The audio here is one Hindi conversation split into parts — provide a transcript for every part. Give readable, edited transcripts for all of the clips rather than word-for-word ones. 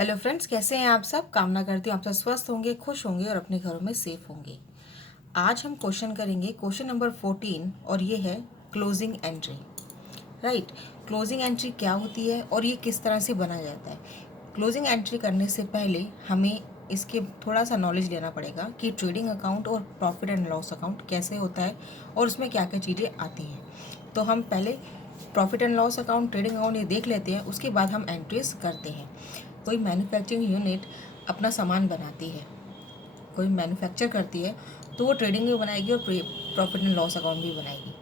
हेलो फ्रेंड्स, कैसे हैं आप सब। कामना करती हूँ आप सब स्वस्थ होंगे, खुश होंगे और अपने घरों में सेफ होंगे। आज हम क्वेश्चन करेंगे क्वेश्चन नंबर 14 और ये है closing entry. Right, closing entry क्या होती है और ये किस तरह से बनाया जाता है। क्लोजिंग एंट्री करने से पहले हमें इसके थोड़ा सा नॉलेज लेना पड़ेगा कि ट्रेडिंग अकाउंट और प्रॉफिट एंड लॉस अकाउंट कैसे होता है और उसमें क्या क्या चीज़ें आती हैं। तो हम पहले profit and loss account, trading account ये देख लेते हैं, उसके बाद हम एंट्रीज करते हैं। कोई मैन्युफैक्चरिंग यूनिट अपना सामान बनाती है, कोई मैन्युफैक्चर करती है, तो वो ट्रेडिंग भी बनाएगी और प्रॉफिट एंड लॉस अकाउंट भी बनाएगी।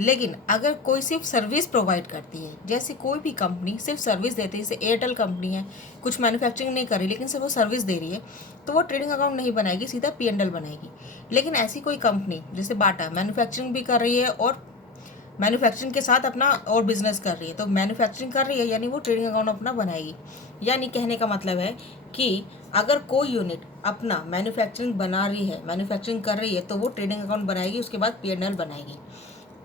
लेकिन अगर कोई सिर्फ सर्विस प्रोवाइड करती है, जैसे कोई भी कंपनी सिर्फ सर्विस देती है, जैसे एयरटेल कंपनी है, कुछ मैन्युफैक्चरिंग नहीं कर रही लेकिन सिर्फ वो सर्विस दे रही है, तो वो ट्रेडिंग अकाउंट नहीं बनाएगी, सीधा P&L बनाएगी। लेकिन ऐसी कोई कंपनी जैसे बाटा मैन्युफैक्चरिंग भी कर रही है और मैन्युफैक्चरिंग के साथ अपना और बिजनेस कर रही है, तो मैन्युफैक्चरिंग कर रही है यानी वो ट्रेडिंग अकाउंट अपना बनाएगी। यानी कहने का मतलब है कि अगर कोई यूनिट अपना मैन्युफैक्चरिंग बना रही है, मैन्युफैक्चरिंग कर रही है, तो वो ट्रेडिंग अकाउंट बनाएगी, उसके बाद P&L बनाएगी।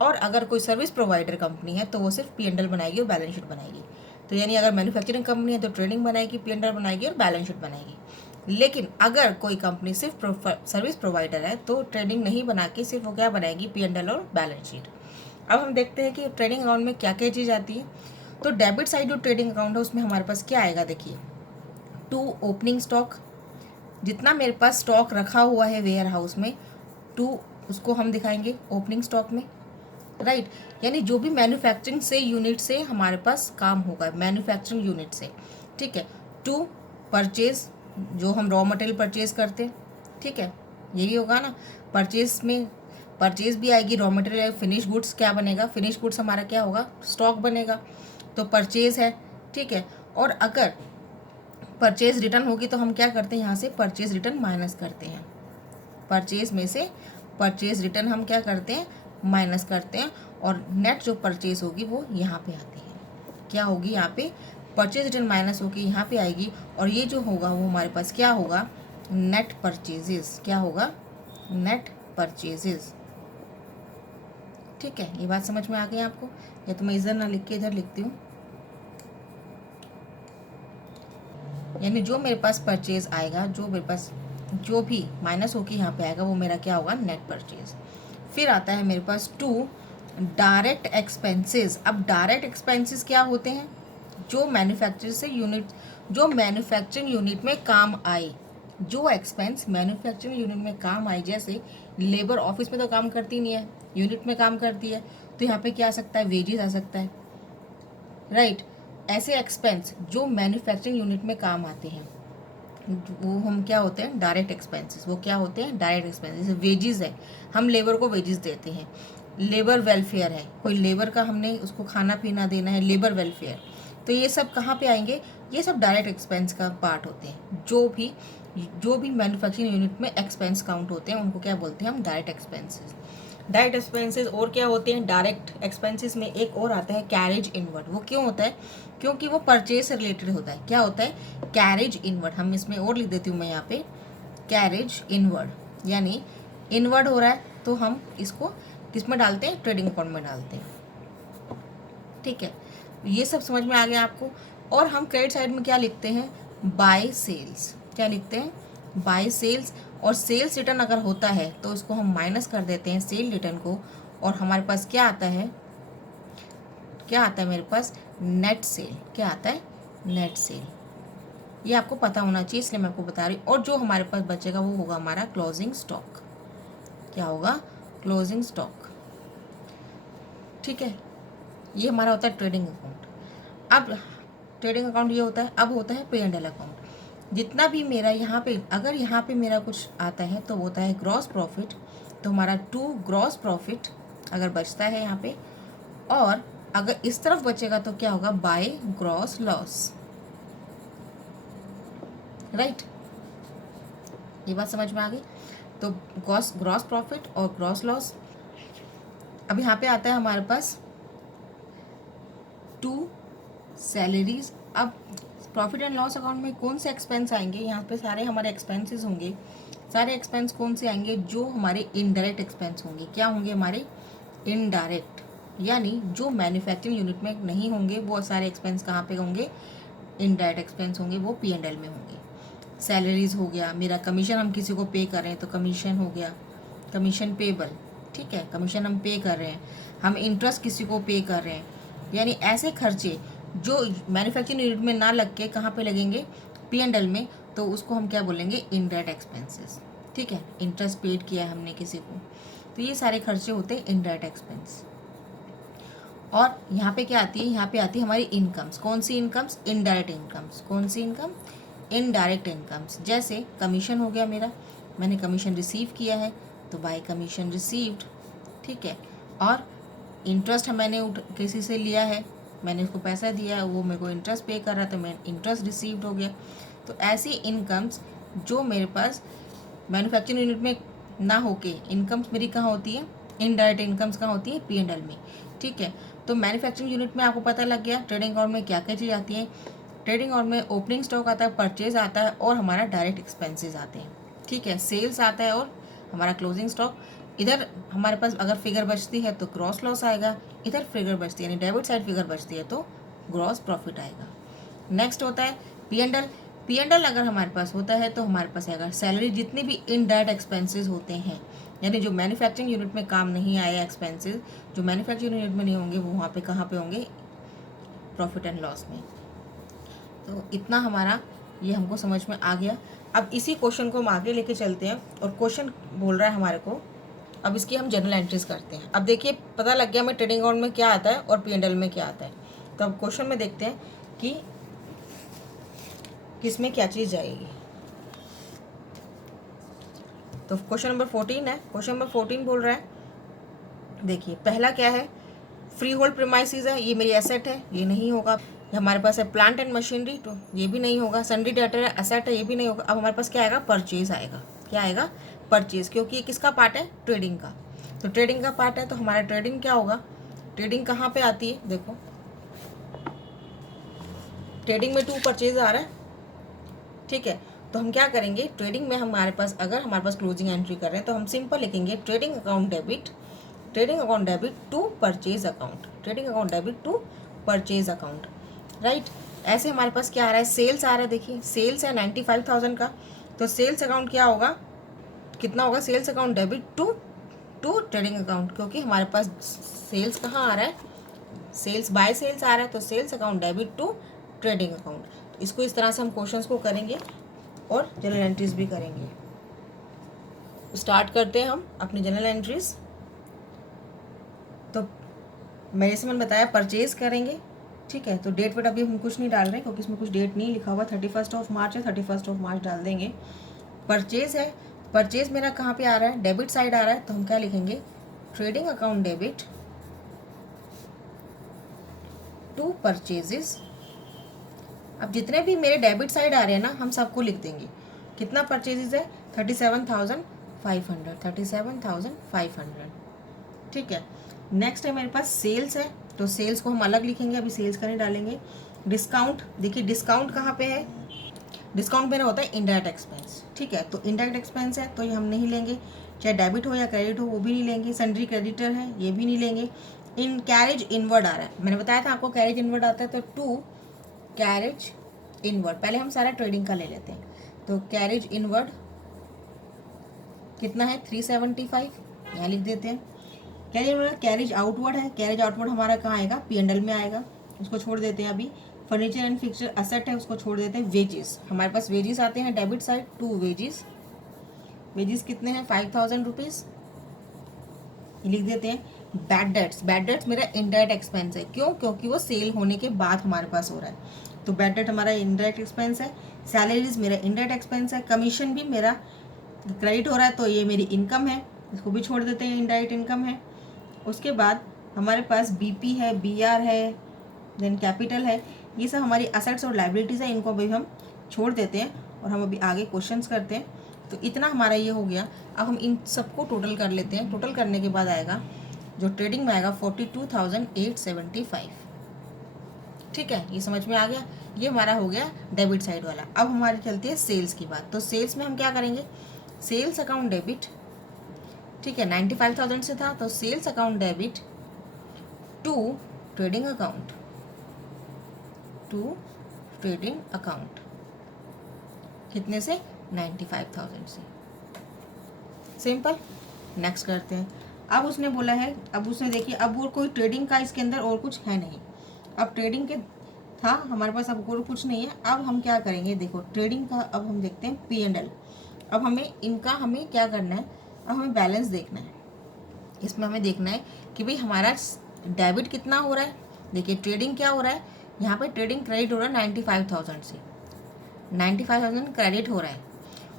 और अगर कोई सर्विस प्रोवाइडर कंपनी है तो वो सिर्फ P&L बनाएगी और बैलेंस शीट बनाएगी। तो यानी अगर मैन्युफैक्चरिंग कंपनी है तो ट्रेडिंग बनाएगी, P&L बनाएगी और बैलेंस शीट बनाएगी। लेकिन अगर कोई कंपनी सिर्फ सर्विस प्रोवाइडर है तो ट्रेडिंग नहीं बना के सिर्फ वो क्या बनाएगी, P&L और बैलेंस शीट। अब हम देखते हैं कि ट्रेडिंग अकाउंट में क्या क्या चीज़ आती है। तो डेबिट साइड जो ट्रेडिंग अकाउंट है उसमें हमारे पास क्या आएगा, देखिए, टू ओपनिंग स्टॉक, जितना मेरे पास स्टॉक रखा हुआ है वेयर हाउस में, टू उसको हम दिखाएंगे ओपनिंग स्टॉक में। राइट, यानी जो भी मैन्युफैक्चरिंग से यूनिट से हमारे पास काम होगा, मैन्युफैक्चरिंग यूनिट से, ठीक है। टू परचेज, जो हम रॉ मटेरियल परचेज करते हैं, ठीक है, यही होगा ना। परचेज में परचेज भी आएगी, रॉ मटेरियल, फिनिश गुड्स क्या बनेगा, फिनिश गुड्स हमारा क्या होगा, स्टॉक बनेगा, तो परचेज है, ठीक है। और अगर परचेज रिटर्न होगी तो हम क्या करते हैं, यहाँ से परचेज रिटर्न माइनस करते हैं। परचेज में से परचेज रिटर्न हम क्या करते हैं, माइनस करते हैं, और नेट जो परचेज होगी वो यहाँ पे आती है। क्या होगी यहाँ पे, परचेज रिटर्न माइनस होगी यहाँ पे आएगी, और ये जो होगा वो हमारे पास क्या होगा, नेट परचेजेस। क्या होगा, नेट परचेजेस। ठीक है, ये बात समझ में आ गई आपको। या तो मैं इधर ना लिख के इधर लिखती हूँ, यानी जो मेरे पास परचेज आएगा, जो मेरे पास जो भी माइनस होके यहाँ पे आएगा वो मेरा क्या होगा, नेट परचेज। फिर आता है मेरे पास टू डायरेक्ट एक्सपेंसेस। अब डायरेक्ट एक्सपेंसेस क्या होते हैं, जो मैन्युफैक्चरिंग से यूनिट, जो मैन्युफैक्चरिंग यूनिट में काम आए, जो एक्सपेंस मैन्युफैक्चरिंग यूनिट में काम आए। जैसे लेबर ऑफिस में तो काम करती नहीं है, यूनिट में काम करती है, तो यहाँ पे क्या आ सकता है, वेजेस आ सकता है। राइट, ऐसे एक्सपेंस जो मैन्युफैक्चरिंग यूनिट में काम आते हैं वो हम क्या होते हैं, डायरेक्ट एक्सपेंसेस। वो क्या होते हैं, डायरेक्ट एक्सपेंसेस। जैसे वेजेस है, हम लेबर को वेजेस देते हैं, लेबर वेलफेयर है, कोई लेबर का हमने उसको खाना पीना देना है, लेबर वेलफेयर। तो ये सब कहाँ पे आएंगे, ये सब डायरेक्ट एक्सपेंस का पार्ट होते हैं। जो भी मैन्युफैक्चरिंग यूनिट में एक्सपेंस काउंट होते हैं उनको क्या बोलते हैं हम, डायरेक्ट एक्सपेंसेस। डायरेक्ट एक्सपेंसेस और क्या होते हैं, डायरेक्ट एक्सपेंसेस में एक और आता है कैरेज इनवर्ड। वो क्यों होता है, क्योंकि वो परचेज से रिलेटेड होता है। क्या होता है, कैरेज इनवर्ड। हम इसमें और लिख देती हूँ मैं यहाँ पे, कैरेज इनवर्ड, यानी इनवर्ड हो रहा है तो हम इसको किस में डालते हैं, ट्रेडिंग अकाउंट में डालते हैं। ठीक है, ये सब समझ में आ गया आपको। और हम क्रेडिट साइड में क्या लिखते हैं, बाय सेल्स। क्या लिखते हैं, बाय सेल्स। और सेल्स रिटर्न अगर होता है तो उसको हम माइनस कर देते हैं, सेल रिटर्न को, और हमारे पास क्या आता है, क्या आता है मेरे पास, नेट सेल। क्या आता है, नेट सेल। ये आपको पता होना चाहिए इसलिए मैं आपको बता रही हूँ। और जो हमारे पास बचेगा वो होगा हमारा क्लोजिंग स्टॉक। क्या होगा, क्लोजिंग स्टॉक। ठीक है, ये हमारा होता है ट्रेडिंग अकाउंट। अब ट्रेडिंग अकाउंट ये होता है। अब होता है P&L अकाउंट। जितना भी मेरा यहाँ पे, अगर यहाँ पे मेरा कुछ आता है तो वो होता है ग्रॉस प्रॉफिट। तो हमारा टू ग्रॉस प्रॉफिट अगर बचता है यहाँ पे, और अगर इस तरफ बचेगा तो क्या होगा, बाय ग्रॉस लॉस। राइट, ये बात समझ में आ गई। तो ग्रॉस प्रॉफिट और ग्रॉस लॉस। अब यहाँ पे आता है हमारे पास टू सैलरीज। अब प्रॉफिट एंड लॉस अकाउंट में कौन से एक्सपेंस आएंगे, यहाँ पे सारे हमारे एक्सपेंसेस होंगे। सारे एक्सपेंस कौन से आएंगे, जो हमारे इनडायरेक्ट एक्सपेंस होंगे। क्या होंगे, हमारे इनडायरेक्ट, यानी जो मैन्युफैक्चरिंग यूनिट में नहीं होंगे वो सारे एक्सपेंस कहाँ पे होंगे, इनडायरेक्ट एक्सपेंस होंगे वो P&L में होंगे। सैलरीज हो गया मेरा, कमीशन हम किसी को पे कर रहे हैं तो कमीशन हो गया, कमीशन पेबल, ठीक है, कमीशन हम पे कर रहे हैं, हम इंटरेस्ट किसी को पे कर रहे हैं, यानी ऐसे खर्चे जो मैन्युफैक्चरिंग यूनिट में ना लग के कहाँ पे लगेंगे, P&L में, तो उसको हम क्या बोलेंगे, इनडायरेक्ट एक्सपेंसेस। ठीक है, इंटरेस्ट पेड किया है हमने किसी को, तो ये सारे खर्चे होते हैं इनडायरेक्ट एक्सपेंस। और यहाँ पे क्या आती है, यहाँ पे आती है हमारी इनकम्स। कौन सी इनकम्स, इनडायरेक्ट इनकम्स। कौन सी इनकम, इनडायरेक्ट इनकम्स। जैसे कमीशन हो गया मेरा, मैंने कमीशन रिसीव किया है तो बाय कमीशन रिसीव्ड, ठीक है। और इंटरेस्ट मैंने किसी से लिया है, मैंने उसको पैसा दिया है, वो मेरे को इंटरेस्ट पे कर रहा था, मैं इंटरेस्ट रिसीव्ड हो गया। तो ऐसी इनकम्स जो मेरे पास मैन्युफैक्चरिंग यूनिट में ना होके, इनकम्स मेरी कहाँ होती है, इनडायरेक्ट इनकम्स कहाँ होती है, P&L में, ठीक है। तो मैन्युफैक्चरिंग यूनिट में आपको पता लग गया ट्रेडिंग अकाउंट में क्या क्या चीज़ आती है। ट्रेडिंग अकाउंट में ओपनिंग स्टॉक आता है, परचेज आता है और हमारा डायरेक्ट एक्सपेंसेस आते हैं, ठीक है। सेल्स आता है और हमारा क्लोजिंग स्टॉक। इधर हमारे पास अगर फिगर बचती है तो ग्रॉस लॉस आएगा, इधर फिगर बचती है यानी डेबिट साइड फिगर बचती है तो ग्रॉस प्रॉफिट आएगा। नेक्स्ट होता है P&L। P&L अगर हमारे पास होता है तो हमारे पास आएगा सैलरी, जितने भी इनडायरेक्ट एक्सपेंसेस होते हैं, यानी जो मैन्युफैक्चरिंग यूनिट में काम नहीं आए एक्सपेंसेस, जो मैन्युफैक्चरिंग यूनिट में नहीं होंगे, वो वहाँ पे कहाँ पे होंगे, प्रॉफिट एंड लॉस में। तो इतना हमारा ये हमको समझ में आ गया। अब इसी क्वेश्चन को हम आगे लेके चलते हैं, और क्वेश्चन बोल रहा है हमारे को, अब इसकी हम जनरल एंट्रीज करते हैं। अब देखिए पता लग गया हमें ट्रेडिंग अकाउंट में क्या आता है और P&L में क्या आता है। तो अब क्वेश्चन में देखते हैं कि किसमें क्या चीज़ जाएगी। तो क्वेश्चन नंबर 14 है। क्वेश्चन नंबर 14 बोल रहा है, देखिए पहला क्या है, फ्री होल्ड प्रीमाइसेस है, ये मेरी एसेट है, ये नहीं होगा। हमारे पास है प्लांट एंड मशीनरी, तो ये भी नहीं होगा। सन्ड्री डेटर है, एसेट है, ये भी नहीं होगा। अब हमारे पास क्या आएगा, परचेज आएगा। क्या आएगा, परचेज, क्योंकि ये किसका पार्ट है, ट्रेडिंग का। तो ट्रेडिंग का पार्ट है तो हमारा ट्रेडिंग क्या होगा, ट्रेडिंग कहाँ पे आती है, देखो ट्रेडिंग में 2 परचेज आ रहा है, ठीक है। तो हम क्या करेंगे, ट्रेडिंग में हमारे पास अगर हमारे पास क्लोजिंग एंट्री कर रहे हैं तो हम सिंपल लिखेंगे trading account debit, trading account debit to purchase account, trading account debit to purchase account, right. ऐसे हमारे पास क्या आ रहा है, सेल्स आ रहा है, देखिए सेल्स है 95,000 का, तो सेल्स अकाउंट क्या होगा, कितना होगा, sales account debit to trading account, क्योंकि हमारे पास सेल्स कहाँ आ रहा है, सेल्स बाय सेल्स आ रहा है, तो sales account debit to trading account. इसको इस तरह से हम क्वेश्चंस को करेंगे और जनरल एंट्रीज भी करेंगे। स्टार्ट करते हैं हम अपनी जनरल एंट्रीज। तो मेरे से मैंने बताया परचेज करेंगे, ठीक है। तो डेट वेट अभी हम कुछ नहीं डाल रहे हैं क्योंकि इसमें कुछ डेट नहीं लिखा हुआ, 31 मार्च है, 31 मार्च डाल देंगे। परचेज है, परचेज मेरा कहाँ पे आ रहा है, डेबिट साइड आ रहा है, तो हम क्या लिखेंगे, trading account debit to purchases. अब जितने भी मेरे डेबिट साइड आ रहे हैं ना, हम सबको लिख देंगे। कितना परचेजेस है, 37,500, 37,500, ठीक है। नेक्स्ट है मेरे पास सेल्स है, तो सेल्स को हम अलग लिखेंगे, अभी सेल्स का नहीं डालेंगे। डिस्काउंट, देखिए डिस्काउंट कहाँ पे है, डिस्काउंट मेरा होता है इनडायरेक्ट एक्सपेंस, ठीक है। तो इनडायरेक्ट एक्सपेंस है तो ये हम नहीं लेंगे, चाहे डेबिट हो या क्रेडिट हो, वो भी नहीं लेंगे। सन्ड्री क्रेडिटर है, ये भी नहीं लेंगे। इन कैरेज इनवर्ड आ रहा है, मैंने बताया था आपको कैरेज इनवर्ड आता है, तो टू कैरेज इनवर्ड, पहले हम सारा ट्रेडिंग का ले लेते हैं। तो कैरेज इनवर्ड कितना है, 375, यहाँ लिख देते हैं। कैरेज आउटवर्ड है, कैरेज आउटवर्ड हमारा कहाँ आएगा, P&L में आएगा, उसको छोड़ देते हैं अभी। फर्नीचर एंड फिक्सचर असेट है, उसको छोड़ देते हैं। वेजेस, हमारे पास वेजेस आते हैं debit side, to wages, wages कितने हैं, 5,000 रुपीज़, लिख देते हैं। बैड डेट्स, बैड डेट्स मेरा इनडायरेक्ट एक्सपेंस है, क्यों, क्योंकि वो सेल होने के बाद हमारे पास हो रहा है, तो बैड डेट हमारा इनडायरेक्ट एक्सपेंस है। सैलरीज मेरा इनडायरेक्ट एक्सपेंस है। कमीशन भी मेरा क्रेडिट हो रहा है, तो ये मेरी इनकम है, इसको भी छोड़ देते हैं, इनडायरेक्ट इनकम है। उसके बाद हमारे पास BP है, BR है, देन कैपिटल है, ये सब हमारी असेट्स और लाइबिलिटीज़ है, इनको अभी हम छोड़ देते हैं और हम अभी आगे क्वेश्चंस करते हैं। तो इतना हमारा ये हो गया। अब हम इन सबको टोटल कर लेते हैं। टोटल करने के बाद आएगा जो ट्रेडिंग में आएगा 42,875, ठीक है। ये समझ में आ गया, ये हमारा हो गया डेबिट साइड वाला। अब हमारी चलती है सेल्स की बात। तो सेल्स में हम क्या करेंगे, सेल्स अकाउंट डेबिट, ठीक है, 95,000 से था, तो sales account debit to trading account, to trading account. कितने से? 95,000 से। सिंपल। नेक्स्ट करते हैं। अब उसने बोला है, अब उसने देखिए, अब वो कोई ट्रेडिंग का इसके अंदर और कुछ है नहीं। अब ट्रेडिंग के था हमारे पास, अब और कुछ नहीं है। अब हम क्या करेंगे, देखो ट्रेडिंग का अब हम देखते हैं P&L। अब हमें क्या करना है, अब हमें बैलेंस देखना है। इसमें हमें देखना है कि भाई हमारा डेबिट कितना हो रहा है। देखिए ट्रेडिंग क्या हो रहा है, यहाँ पे ट्रेडिंग क्रेडिट हो रहा है 95,000 से, 95,000 क्रेडिट हो रहा है,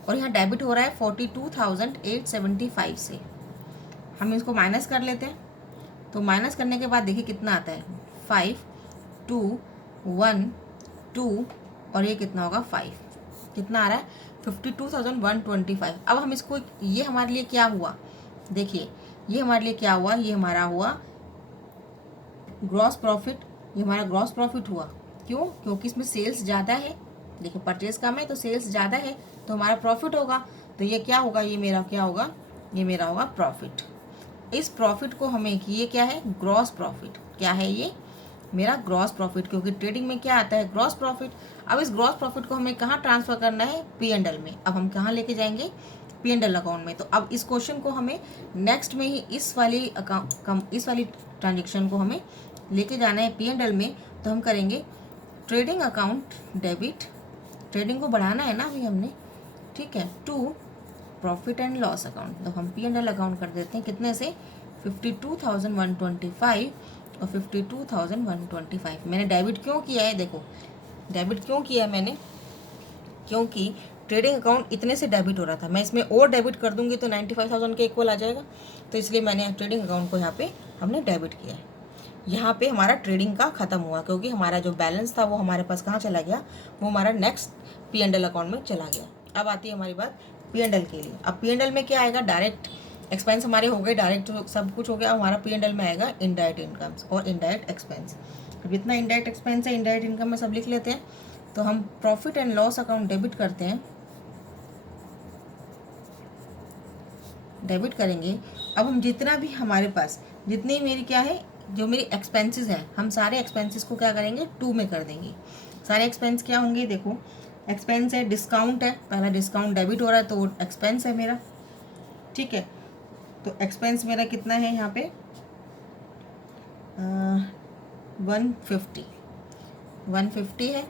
और यहाँ डेबिट हो रहा है 42,875 से। हम इसको माइनस कर लेते हैं। तो माइनस करने के बाद देखिए कितना आता है, 5 2 1 2, और ये कितना होगा 5, कितना आ रहा है 52,125। अब हम इसको, ये हमारे लिए क्या हुआ, देखिए ये हमारे लिए क्या हुआ, ये हमारा हुआ ग्रॉस प्रॉफिट। ये हमारा ग्रॉस प्रॉफिट हुआ। क्यों? क्योंकि इसमें सेल्स ज़्यादा है। देखिए परचेज कम है तो सेल्स ज़्यादा है, तो हमारा प्रॉफिट होगा। तो ये क्या होगा, ये मेरा क्या होगा, ये मेरा होगा प्रॉफिट। इस प्रॉफिट को हमें, ये क्या है, ग्रॉस प्रॉफिट। क्या है ये? मेरा ग्रॉस प्रॉफिट, क्योंकि ट्रेडिंग में क्या आता है, ग्रॉस प्रॉफिट। अब इस ग्रॉस प्रॉफिट को हमें कहाँ ट्रांसफर करना है, P&L में। अब हम कहाँ लेके जाएंगे, P&L अकाउंट में। तो अब इस क्वेश्चन को हमें नेक्स्ट में ही इस वाली ट्रांजेक्शन को हमें लेके जाना है P&L में। तो हम करेंगे ट्रेडिंग अकाउंट डेबिट, ट्रेडिंग को बढ़ाना है ना अभी हमने, ठीक है, to profit and loss account. तो हम P&L अकाउंट कर देते हैं कितने से, 52,125 और 52,125। मैंने डेबिट क्यों किया है, देखो डेबिट क्यों किया है मैंने, क्योंकि ट्रेडिंग अकाउंट इतने से डेबिट हो रहा था। मैं इसमें और डेबिट कर दूंगी तो 95,000 के इक्वल आ जाएगा। तो इसलिए मैंने ट्रेडिंग अकाउंट को यहाँ पे हमने डेबिट किया है। यहाँ पे हमारा ट्रेडिंग का ख़त्म हुआ, क्योंकि हमारा जो बैलेंस था वो हमारे पास कहाँ चला गया, वो हमारा नेक्स्ट P&L अकाउंट में चला गया। अब आती है हमारी बात P&L के लिए। अब P&L में क्या आएगा, डायरेक्ट एक्सपेंस हमारे हो गए, डायरेक्ट सब कुछ हो गया। हमारा P&L में आएगा इनडायरेक्ट इनकम्स और इनडायरेक्ट एक्सपेंस। अब जितना इनडायरेक्ट एक्सपेंस है, इनडायरेक्ट इनकम में सब लिख लेते हैं। तो हम profit and loss account debit करते हैं, डेबिट करेंगे। अब हम जितना भी हमारे पास, जितनी मेरी क्या है, जो मेरी एक्सपेंसेस हैं, हम सारे एक्सपेंसेस को क्या करेंगे, 2 में कर देंगे। सारे एक्सपेंस क्या होंगे, देखो एक्सपेंस है, डिस्काउंट है, पहला डिस्काउंट डेबिट हो रहा है तो एक्सपेंस है मेरा, ठीक है। तो एक्सपेंस मेरा कितना है यहाँ पे, 150 है,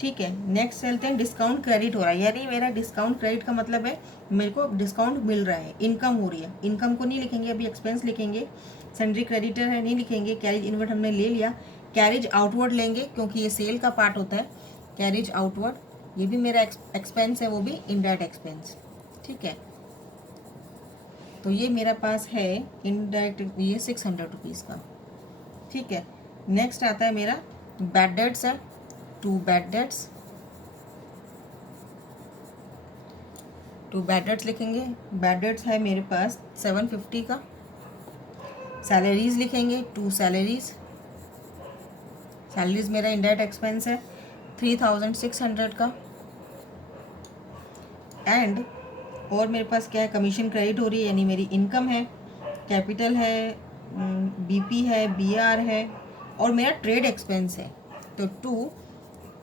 ठीक है। नेक्स्ट चलते हैं, डिस्काउंट क्रेडिट हो रहा है, यानी मेरा डिस्काउंट क्रेडिट का मतलब है मेरे को डिस्काउंट मिल रहा है, इनकम हो रही है। इनकम को नहीं लिखेंगे, अभी एक्सपेंस लिखेंगे। सन्ड्री क्रेडिटर है, नहीं लिखेंगे। कैरिज इनवर्ड हमने ले लिया, कैरिज आउटवर्ड लेंगे क्योंकि ये सेल का पार्ट होता है। कैरिज आउटवर्ड, ये भी मेरा एक्सपेंस है, वो भी इनडायरेक्ट एक्सपेंस, ठीक है। तो ये मेरा पास है इनडायरेक्ट, ये 600 रुपीज़ का, ठीक है। नेक्स्ट आता है मेरा बैड डेट्स है, 2 बैड डेट्स, 2 बैड डेट्स लिखेंगे। बैड डेट्स है मेरे पास 750 का। सैलरीज लिखेंगे, 2 सैलरीज, सैलरीज मेरा इनडायरेक्ट एक्सपेंस है 3600 का। एंड और मेरे पास क्या है, कमीशन क्रेडिट हो रही है, यानी मेरी इनकम है, कैपिटल है, बीपी है, बीआर है, और मेरा ट्रेड एक्सपेंस है। तो 2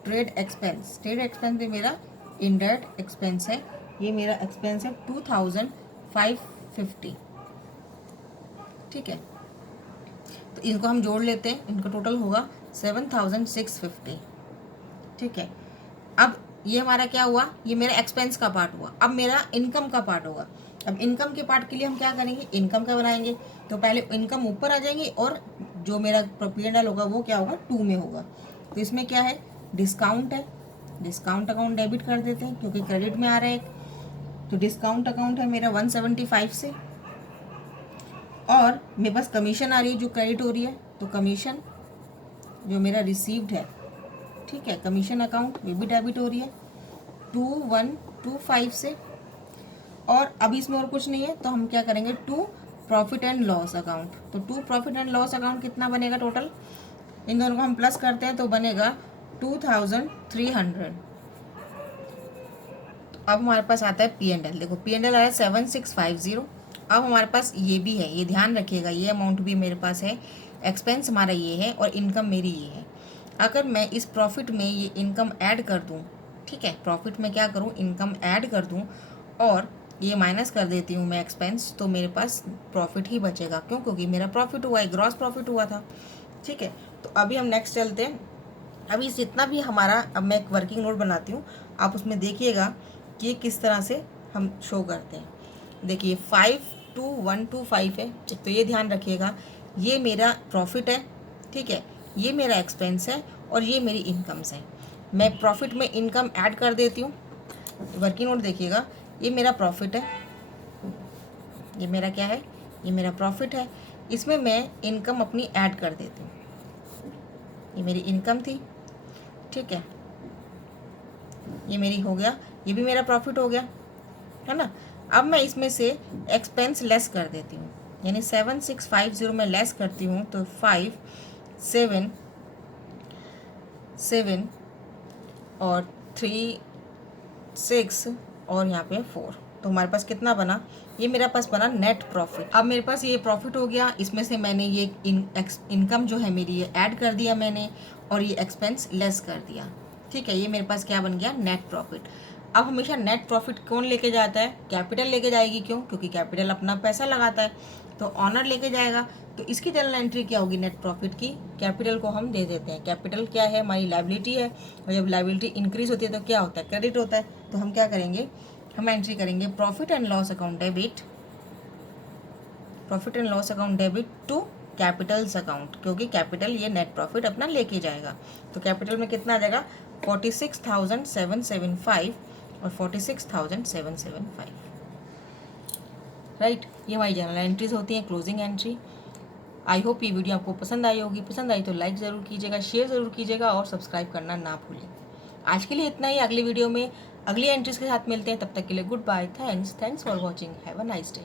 ट्रेड एक्सपेंस, ट्रेड एक्सपेंस भी मेरा इनडायरेक्ट एक्सपेंस है। ये मेरा एक्सपेंस है 2550, ठीक है। तो इनको हम जोड़ लेते हैं, इनका टोटल होगा 7650, ठीक है। अब ये हमारा क्या हुआ, ये मेरा एक्सपेंस का पार्ट हुआ। अब मेरा इनकम का पार्ट होगा। अब इनकम के पार्ट के लिए हम क्या करेंगे, इनकम का बनाएंगे। तो पहले इनकम ऊपर आ जाएंगे और जो मेरा P&L होगा वो क्या होगा, 2 में होगा। तो इसमें क्या है, डिस्काउंट है, डिस्काउंट अकाउंट डेबिट कर देते हैं क्योंकि क्रेडिट में आ रहा है। तो डिस्काउंट अकाउंट है मेरा 175 से, और मेरे पास कमीशन आ रही है जो क्रेडिट हो रही है, तो कमीशन जो मेरा रिसीव्ड है, ठीक है, कमीशन अकाउंट ये भी डेबिट हो रही है 2125 से। और अभी इसमें और कुछ नहीं है तो हम क्या करेंगे, 2 प्रॉफिट एंड लॉस अकाउंट। तो 2 प्रॉफिट एंड लॉस अकाउंट कितना बनेगा टोटल, इन दोनों को हम प्लस करते हैं तो बनेगा 2300। अब हमारे पास आता है P&L। देखो P&L आया 7650। अब हमारे पास ये भी है, ये ध्यान रखिएगा, ये अमाउंट भी मेरे पास है। एक्सपेंस हमारा ये है और इनकम मेरी ये है। अगर मैं इस प्रॉफिट में ये इनकम ऐड कर दूँ, ठीक है, प्रॉफिट में क्या करूँ, इनकम ऐड कर दूँ और ये माइनस कर देती हूँ मैं एक्सपेंस, तो मेरे पास प्रॉफिट ही बचेगा। क्यों? क्योंकि मेरा प्रॉफिट हुआ है, ग्रॉस प्रॉफिट हुआ था। ठीक है, तो अभी हम नेक्स्ट चलते हैं। अभी जितना भी हमारा, अब मैं एक वर्किंग नोट बनाती हूँ, आप उसमें देखिएगा कि ये किस तरह से हम शो करते हैं। देखिए 52,125 है, तो ये ध्यान रखिएगा, ये मेरा प्रॉफिट है, ठीक है, ये मेरा एक्सपेंस है और ये मेरी इनकम्स है। मैं प्रॉफिट में इनकम ऐड कर देती हूँ। वर्किंग नोट देखिएगा, ये मेरा प्रॉफिट है, ये मेरा क्या है, ये मेरा प्रॉफिट है। इसमें मैं इनकम अपनी ऐड कर देती हूँ। ये मेरी इनकम थी, ठीक है, ये मेरी हो गया, ये भी मेरा प्रॉफिट हो गया, है ना। अब मैं इसमें से एक्सपेंस लेस कर देती हूँ, यानी 7650 में लेस करती हूँ, तो 5 7 7 और 3 6 और यहाँ पे 4, तो हमारे पास कितना बना, ये मेरे पास बना नेट प्रॉफिट। अब मेरे पास ये प्रॉफिट हो गया, इसमें से मैंने ये इनकम जो है मेरी ये ऐड कर दिया मैंने और ये एक्सपेंस लेस कर दिया, ठीक है, ये मेरे पास क्या बन गया, नेट प्रॉफिट। अब हमेशा नेट प्रॉफिट कौन लेके जाता है, कैपिटल लेके जाएगी। क्यों? क्योंकि कैपिटल अपना पैसा लगाता है, तो ऑनर लेके जाएगा। तो इसकी जर्नल एंट्री क्या होगी नेट प्रॉफिट की, कैपिटल को हम दे देते हैं। कैपिटल क्या है, हमारी लायबिलिटी है, और जब लायबिलिटी इंक्रीज होती है तो क्या होता है, क्रेडिट होता है। तो हम क्या करेंगे, हम एंट्री करेंगे profit and loss account debit, profit and loss account debit to capitals account, क्योंकि कैपिटल ये नेट प्रॉफिट अपना लेके जाएगा। तो कैपिटल में कितना आ जाएगा, 46,775 और 46,775, राइट। ये हमारी जनरल एंट्रीज होती हैं, क्लोजिंग एंट्री। आई होप ये वीडियो आपको पसंद आई होगी। पसंद आई तो लाइक ज़रूर कीजिएगा, शेयर ज़रूर कीजिएगा और सब्सक्राइब करना ना भूलें। आज के लिए इतना ही, अगली वीडियो में अगली एंट्रीज के साथ मिलते हैं। तब तक के लिए good bye, thanks for watching, have a nice day.